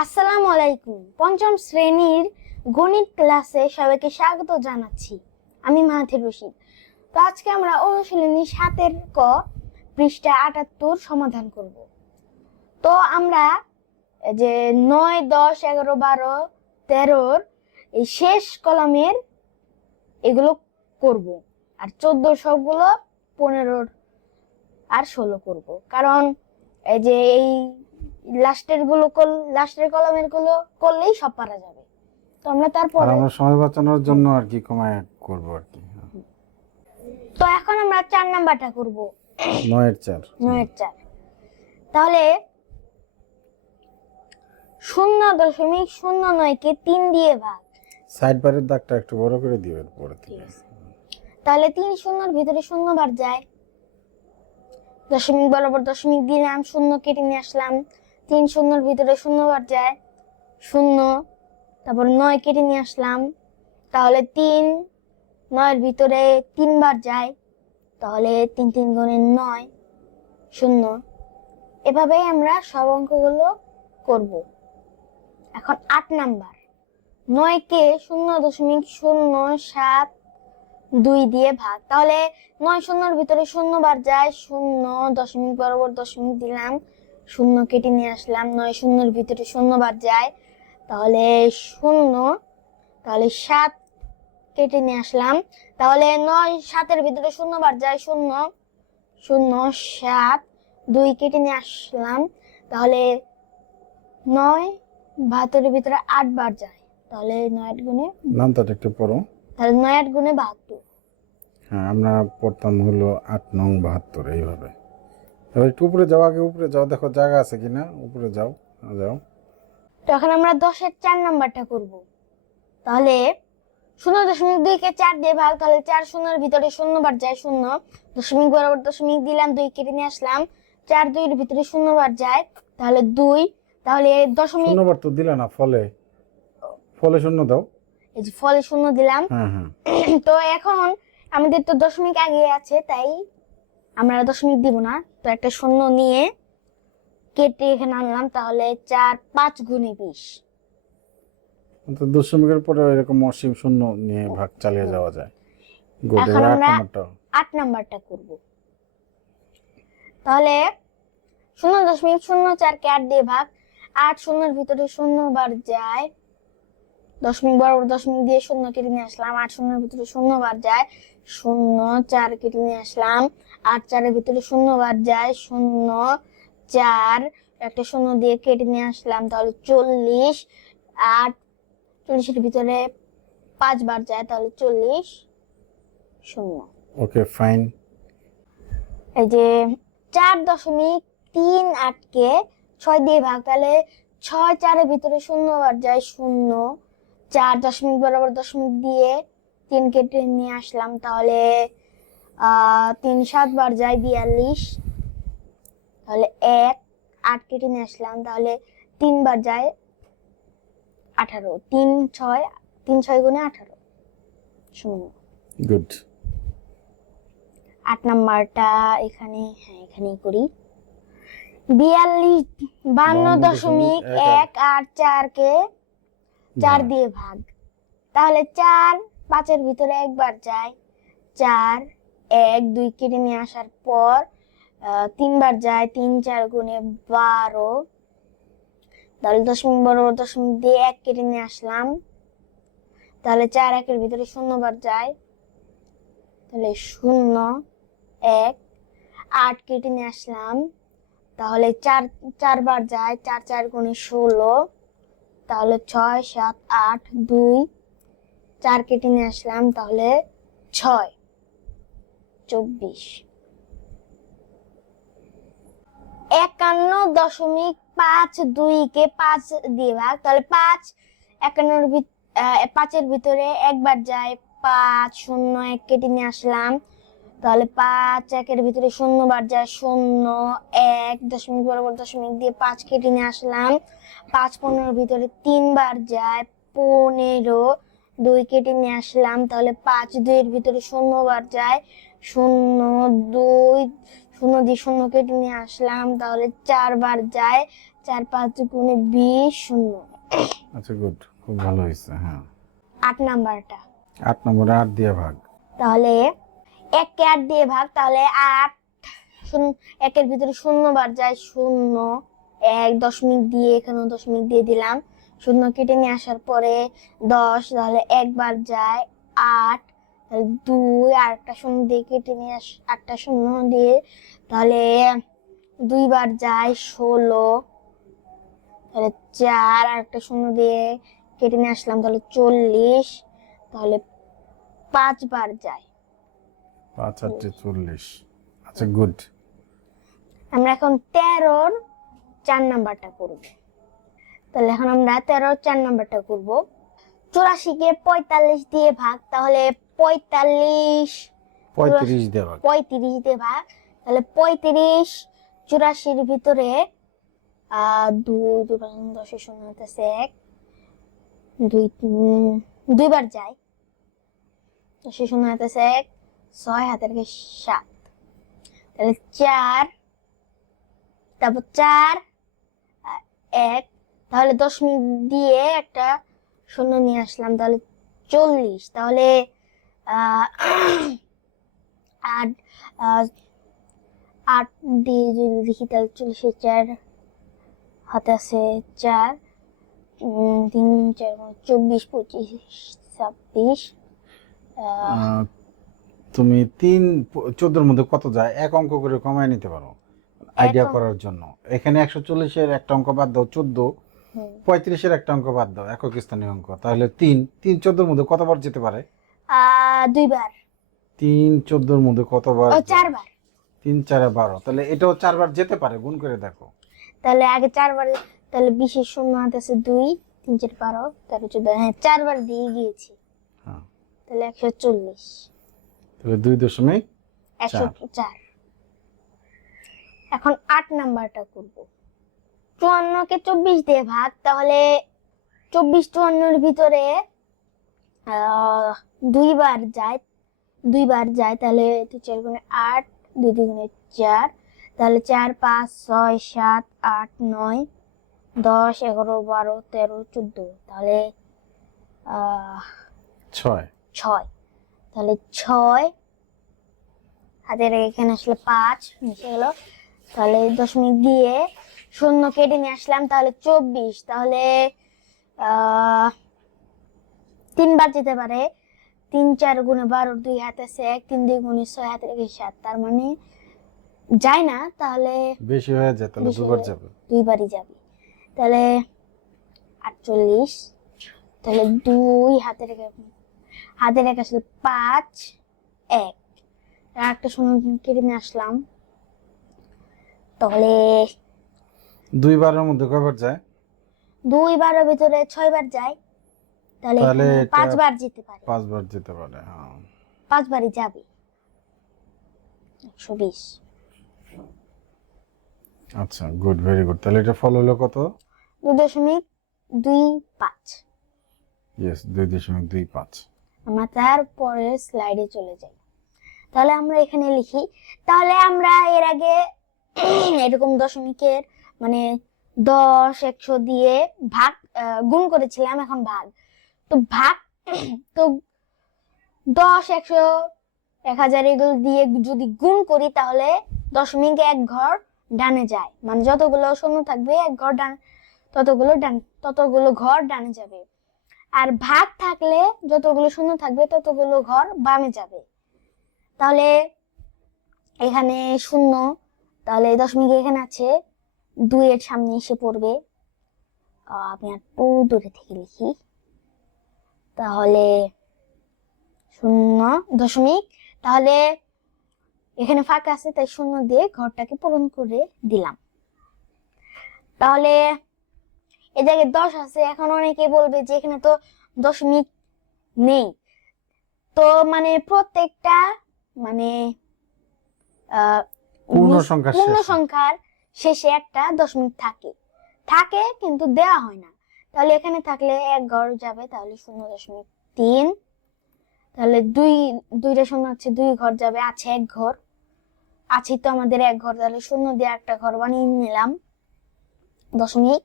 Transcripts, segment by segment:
আসসালামু আলাইকুম। পঞ্চম শ্রেণীর গণিত ক্লাসে সবাইকে স্বাগত জানাচ্ছি। আমি মাহাথির রশিদ। তো আজকে আমরা অনুশীলনী 7 ক পৃষ্ঠা 78 সমাধান করব। তো আমরা যে 9, 10, 11, 12, 13 এই শেষ কলামের এগুলো করব, আর 14 সবগুলো 15 আর 16 করব, কারণ এই যে এই লাস্টের কলামের গুলো করলেই সব পারা যাবে। তো আমরা তারপরে আমরা সময় বাঁচানোর জন্য আর কি কমায় করব আর কি। তো এখন আমরা 4 নাম্বারটা করব। 9-4 9-4। তাহলে 0.09 কে 3 দিয়ে ভাগ। সাইড বারের দাগটা একটু বড় করে দিও এর পরে থেকে। তাহলে 3 শূন্যর ভিতরে শূন্য বার যায়, দশমিক বরাবর দশমিক দিলাম, শূন্য কেটে নিয়ে আসলাম। 3 শূন্যর ভিতরে শূন্য বার যায়, শূন্য। তারপর 9 কেটে নিয়ে আসলাম, তাহলে 3 9 এর ভিতরে 3 বার যায়, তাহলে 3 3 গুণে 9, 0। এভাবেই আমরা সব অঙ্কগুলো করব। এখন 8 নাম্বার, 9 কে 0.072 দিয়ে ভাগ। তাহলে 9 শূন্যর ভিতরে শূন্য বার যায়, শূন্য, দশমিক বরাবর দশমিক দিলাম, শূন্য কেটে নিয়ে আসলাম। 9 শূন্যর ভিতরে শূন্য বার যায়, তাহলে শূন্য, তাহলে 7 কেটে নিয়ে আসলাম। তাহলে 9 7 এর ভিতরে শূন্য বার যায়, শূন্য, শূন্য, 7, 2 কেটে নিয়ে আসলাম। তাহলে 9 72 এর ভিতরে 8 বার যায়, তাহলে 9 গুণে নামটা একটু পড়ো। তাহলে 9 গুণে 72। হ্যাঁ, আমরা পড়তাম হলো 8 9 72 এইভাবে। এবার একটু উপরে যাও, আগে উপরে যাও, দেখো জায়গা আছে কিনা। উপরে যাও, যাও। তো এখন আমরা 10-এর 4 নাম্বারটা করব। তাহলে 0.2 কে 4 দিয়ে ভাগ। তাহলে 4 শূন্যের ভিতরে শূন্য বার যায়, শূন্য, দশমিক বরাবর দশমিক দিলাম, 2 কেটে নিয়ে আসলাম। 4 2 এর ভিতরে শূন্য বার যায়, তাহলে 2। তাহলে দশমিক শূন্যবার তো দিলে না, ফলে ফলে শূন্য দাও। এই যে ফলে শূন্য দিলাম। হ্যাঁ হ্যাঁ, তো এখন আমাদের তো দশমিক আগে আছে, তাই আমরা দশমিক দিব না। তো একটা শূন্য নিয়ে কেটে এখানে আনলাম, তাহলে 4 5 গুণে 20। তো দশমিকের পরে এরকম অসীম শূন্য নিয়ে ভাগ চালিয়ে যাওয়া যায়। গুড। এখন এবার 8 আমরা নাম্বারটা 8 নাম্বারটা করব। তাহলে 0.04 কে 8 দিয়ে ভাগ। 8 শূন্যের ভিতরে শূন্য বার যায়, দশমিক বরাবর দশমিক দিয়ে শূন্য কেটে নিয়ে আসলাম। 8 শূন্যের ভিতরে শূন্য বার যায়, শূন্য, 4 কেটে নিয়ে আসলাম। 8 4 এর ভিতরে শূন্য বার যায়, শূন্য, 4, একটা শূন্য দিয়ে কেটে নিয়ে আসলাম, তাহলে 40। 8 40 এর ভিতরে 5 বার যায়, তাহলে 40, 0। Okay fine. এই যে 4.38 কে 6 দিয়ে ভাগ। তাহলে 6 4 এর ভিতরে শূন্য বার যায়, শূন্য, 4 দশমিক বরাবর দশমিক দিয়ে 3 কেটে নিয়ে আসলাম, তাহলে 3 7 বার যায়, 42। তাহলে 1 8 কেটে নিয়ে আসলাম, তাহলে 3 বার যায়, 18। 3 6 গুণে 18, 0। গুড। 8 নাম্বারটা এখানে, হ্যাঁ এখানেই করি। 52.184 কে 4 দিয়ে ভাগ। তাহলে 4 5 এর ভিতরে একবার যায়, 4 1 2 কেটে নিয়ে আসার পর 3 বার যায়, 3 4 গুণে 12। তাহলে দশমিক বরাবর দশমিক দিয়ে 1 কেটে নিয়ে আসলাম, তাহলে 4 1 এর ভিতরে শূন্য বার যায়, তাহলে 0 1। 8 কেটে নিয়ে আসলাম, তাহলে 4 4 বার যায়, 4 4 গুণে 16, তাহলে 6 7 8 2। 4 কেটে নিয়ে আসলাম, তাহলে 6 24। 51.52 কে 5 দিয়ে ভাগ। তাহলে 5 5 এর ভিতরে একবার যায়, 5 0 1 কেটে নিয়ে আসলাম, তাহলে 5 1 এর ভিতরে শূন্য বার যায়, শূন্য, 1 দশমিক বরাবর দশমিক দিয়ে 5 কেটে নিয়ে আসলাম। 5 15 এর ভিতরে 3 বার যায়, 15, 2 কেটে নিয়ে আসলাম, তাহলে 5 2 এর ভিতরে শূন্য বার যায়, শূন্য, 2 শূন্য দিয়ে শূন্য কেটে নিয়ে আসলাম, তাহলে 4 বার যায়, 4 5 গুণে 20 শূন্য। আচ্ছা গুড, খুব ভালো হয়েছে। হ্যাঁ 8 নাম্বারটা, 8 নম্বরে 8 দিয়ে ভাগ। তাহলে 1 কে 8 দিয়ে ভাগ, তাহলে 8 শূন্য, 1 এর ভিতরে শূন্য বার যায়, শূন্য 1 দশমিক দিয়ে এখানে দশমিক দিয়ে দিলাম, শূন্য কেটে নিয়ে আসার পরে 10, তাহলে 1 বার যায় 8, তাহলে 2 আর একটা শূন্য দিয়ে কেটে নিয়ে 8টা শূন্য দিয়ে, তাহলে 2 বার যায় 16, তাহলে 4 আর একটা শূন্য দিয়ে কেটে নিয়ে আসলাম, তাহলে 40, তাহলে 5 বার যায়। 5 8 40। আচ্ছা গুড। আমরা এখন 13-র 4 নাম্বারটা করব। তাহলে এখন আমরা 13-র 4 নাম্বারটা করব। 84 কে 45 দিয়ে ভাগ, তাহলে 45 35 দিয়ে ভাগ। 35 দিয়ে ভাগ, তাহলে 35 84-র ভিতরে 2 2 10 শূন্য হতেছে 1, 2 2 বার যায়, 10 শূন্য হতেছে 1, 6 হাতের 7, তাহলে 4, তারপর 4 1, তাহলে দশমিক দিয়ে একটা শূন্য নিয়ে আসলাম, তাহলে 40, তাহলে 8 8 দিয়ে যদি দেখি তাহলে 40 4 হাতে আছে 4, 3 4 24 25 26, তুমি 3 14-র মধ্যে কত যায় এক অঙ্ক করে কমায় নিতে পারো আইডিয়া করার জন্য। এখানে 140-এর একটা অঙ্ক বাদ দাও 14, 35-এর একটা অঙ্ক বাদ দাও একক স্থানীয় অঙ্ক, তাহলে 3 14-র মধ্যে কতবার যেতে পারে? 2 বার, 3 14-র মধ্যে কতবার? 4 বার। 3 4 12, তাহলে এটাও 4 বার যেতে পারে, গুণ করে দেখো। তাহলে আগে 4 বার, তাহলে 20 এর শূন্য আছে 2, 3 4 12, তারপর 14, হ্যাঁ 4 বার দিয়ে গিয়েছি। হ্যাঁ তাহলে 140, তাহলে 2.4। 104। এখন 8 নাম্বারটা করব। 54 কে 24 দিয়ে ভাগ, তাহলে 24 54-এর ভিতরে 2 বার যায়, 2 বার যায়, তাহলে 2 4 গুণে 8, 2 2 গুণে 4, তাহলে 4 5 6 7 8 9 10 11 12 13 14, তাহলে 6 6, তাহলে 6 হাতের এখানে আসলে 5 মিশে গেল, তাহলে দশমিক দিয়ে শূন্য কেটে নিয়ে আসলাম, তাহলে 24, তাহলে 3 বার যেতে পারে, 3 4 গুণে 12, 2 হাতে আছে 1, 3 2 গুণে 6 হাতে রেখে 7, তার মানে যায় না, তাহলে বেশি হয়ে যায়, তাহলে দুবার যাবে, 2 বারই যাবে, তাহলে 48, তাহলে 2 হাতে রেখে আসলে 5 1, আর একটা শূন্য কেটে নিয়ে আসলাম, তাহলে 2 বারের মধ্যে কয়বার যায়? 2 বারের ভিতরে 6 বার যায়, তাহলে তাহলে এখানে এটা 5 বার যেতে পারে, 5 বার যেতে পারে। হ্যাঁ 5 বারই যাবে, 120। আচ্ছা গুড, ভেরি গুড। তাহলে এটা ফল হলো কত? 2.25। ইয়েস 2.25। আমরা তারপরের স্লাইডে চলে যাই। তাহলে আমরা এখানে লিখি, তাহলে আমরা এর আগে এরকম দশমিকের মানে 10 100 দিয়ে ভাগ গুণ করেছিলাম, এখন ভাগ। তো ভাগ তো 10 100 1000 এগুলো দিয়ে যদি গুণ করি, তাহলে দশমিক এক ঘর ডানে যায়, মানে যতগুলো শূন্য থাকবে এক ঘর ডান, ততগুলো ঘর ডানে যাবে, আর ভাগ থাকলে যতগুলো শূন্য থাকবে ততগুলো ঘর বামে যাবে। তাহলে এখানে শূন্য, তাহলে দশমিক এখানে আছে, 2 এর সামনে এসে পড়বে, আমি একটু দূরে থেকে লিখি, তাহলে 0 দশমিক, তাহলে এখানে ফাঁকা আছে তাই শূন্য দিয়ে ঘরটাকে পূরণ করে দিলাম। তাহলে এ জায়গায় 10 আছে, এখন অনেকে বলবে যে এখানে তো দশমিক নেই, তো মানে প্রত্যেকটা মানে পূর্ণ সংখ্যার শেষে একটা দশমিক থাকে কিন্তু দেওয়া হয় না, তাহলে এখানে থাকলে এক ঘর যাবে, তাহলে 0.3, তাহলে 2টা শূন্য আছে, 2 ঘর যাবে, আছে এক ঘর, আছে তো আমাদের এক ঘর, তাহলে শূন্য দিয়ে একটা ঘর বানিয়ে নিলাম, দশমিক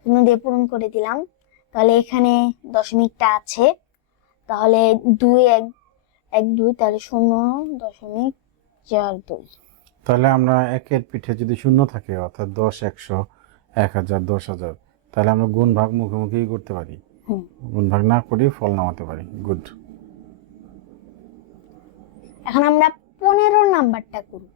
শূন্য দিয়ে পূরণ করে দিলাম, তাহলে এখানে দশমিকটা আছে, তাহলে 2 1 1 2, তাহলে 0.42। তাহলে আমরা একের পিঠে যদি শূন্য থাকে, অর্থাৎ 10, 100, 1000, 10,000, তাহলে আমরা গুণ ভাগ মুখোমুখি করতে পারি, হুম। গুণ ভাগ না করি ফল নামাতে পারি। গুড। এখন আমরা 15 নাম্বারটা করব।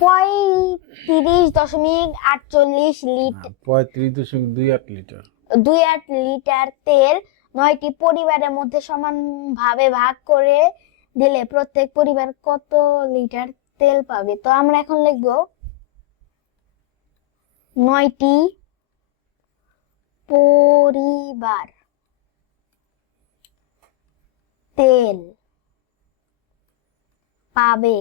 35.48 লিটার 35.28 লিটার 28 লিটার তেল 9টি পরিবারের মধ্যে সমানভাবে ভাগ করে দিলে প্রত্যেক পরিবার কত লিটার তেল পাবে? তো আমরা এখন লিখব 9টি পরিবার তেল পাবে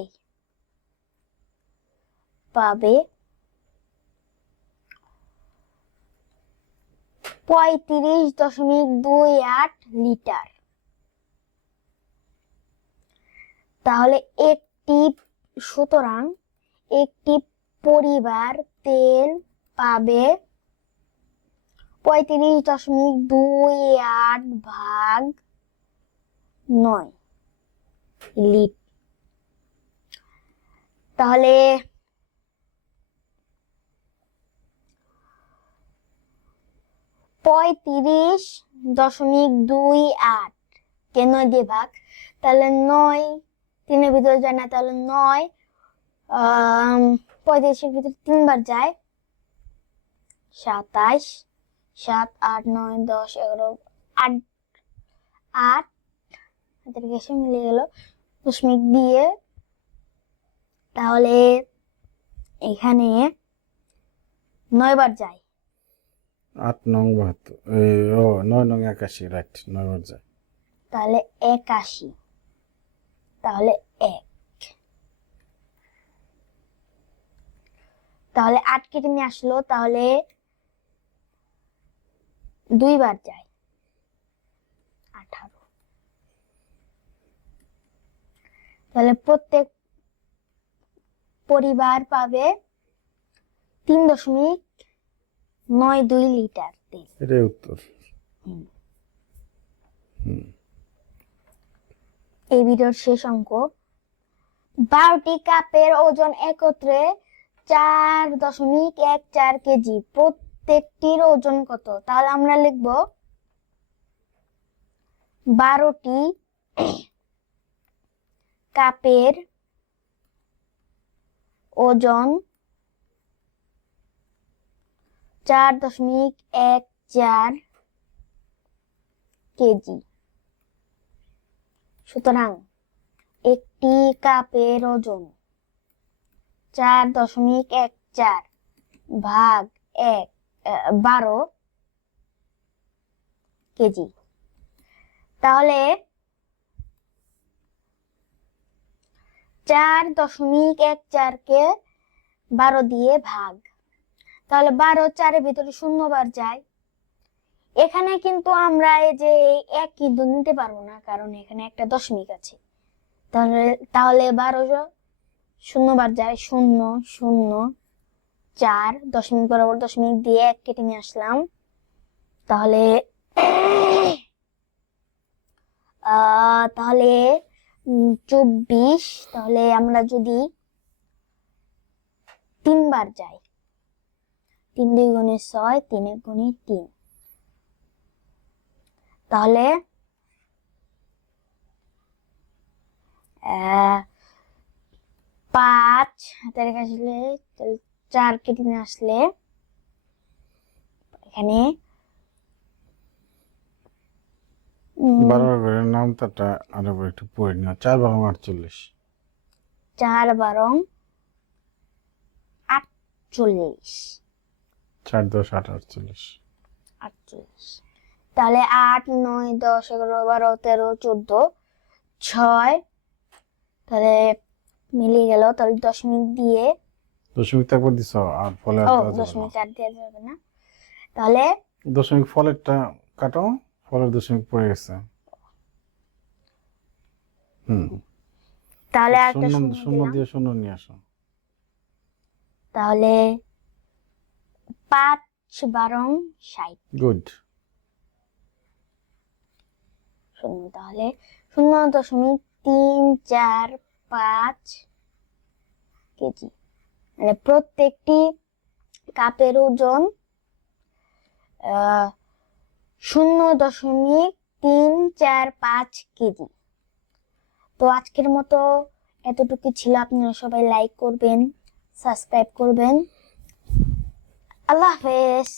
35.28 লিটার। তাহলে সুতরাং একটি পরিবার তেল পাবে 35.28 ভাগ 9 লিটার। তাহলে 35.28 কে 9 দিয়ে ভাগ, তাহলে 9 3-এর ভিতরে যায় না, তাহলে 9 35-এর ভিতরে 3 বার যায়, 27, 7, 8, 9, 10, 11, 8 হাতের ঘেঁষে মিলে গেল দশমিক দিয়ে, তাহলে এখানে 9 বার যায়, 8 নং 72, 9 নং 81, রাইট, 9 বার যায়। তাহলে 81, তাহলে 1, তাহলে 8 কেটে নিয়ে আসলো, তাহলে 2 বার যায়, 18। তাহলে প্রত্যেক পরিবার পাবে 3.92 লিটার তেল। এটাই উত্তর। এই ভিডিওর শেষ অঙ্ক, 12টি কাপের ওজন একত্রে 4.14 কেজি, প্রত্যেকটির ওজন কত? তাহলে আমরা লিখব 12টি কাপের ওজন 4.14 কেজি। সুতরাং একটি কাপের ওজন 4.14 ভাগ 12 কেজি। তাহলে 4.14 কে 12 দিয়ে ভাগ, তাহলে 12 4-এর ভিতরে 0 বার যায়। এখানে কিন্তু আমরা এই যে 1 কিন্তু নিতে পারবো না, কারণ এখানে একটা দশমিক আছে। তাহলে 12 0 বার যায়, 0 0 4, দশমিক বরাবর দশমিক দিয়ে 1 কেটে নিয়ে আসলাম, তাহলে তাহলে 24। তাহলে আমরা যদি 3 বার যাই, 3 2 গুণে 6, 3 1 গুণে 3, তাহলে 5 হাতের কাছে আসলে 4 কেটে নিয়ে আসলে এখানে 12 করে নামতাটা আরো একটু পড়ে নিও। 4 12 48, 4 12 48, 4 10 8 48। তাহলে 8 9 10 11 12 13 14 6, তাহলে মিলিয়ে গেল, তাহলে দশমিক দিয়ে দশমিক একবার দিছ, আর ফলে আর দেওয়া যাবে না। দশমিক আর দেওয়া যাবে না, তাহলে দশমিক ফলেরটা কাটো, ফলের দশমিক পড়ে গেছে। তাহলে একটা শূন্য শূন্য শূন্য দিলাম, দিয়ে শূন্য নিয়ে আসো। তাহলে 5 60। গুড। শূন্য, তাহলে 0.345 কেজি, মানে প্রত্যেকটি কাপের ওজন 0.345 কেজি। তো আজকের মতো এতটুকু ছিল। আপনারা সবাই লাইক করবেন, সাবস্ক্রাইব করবেন। আল্লাহ হাফেজ।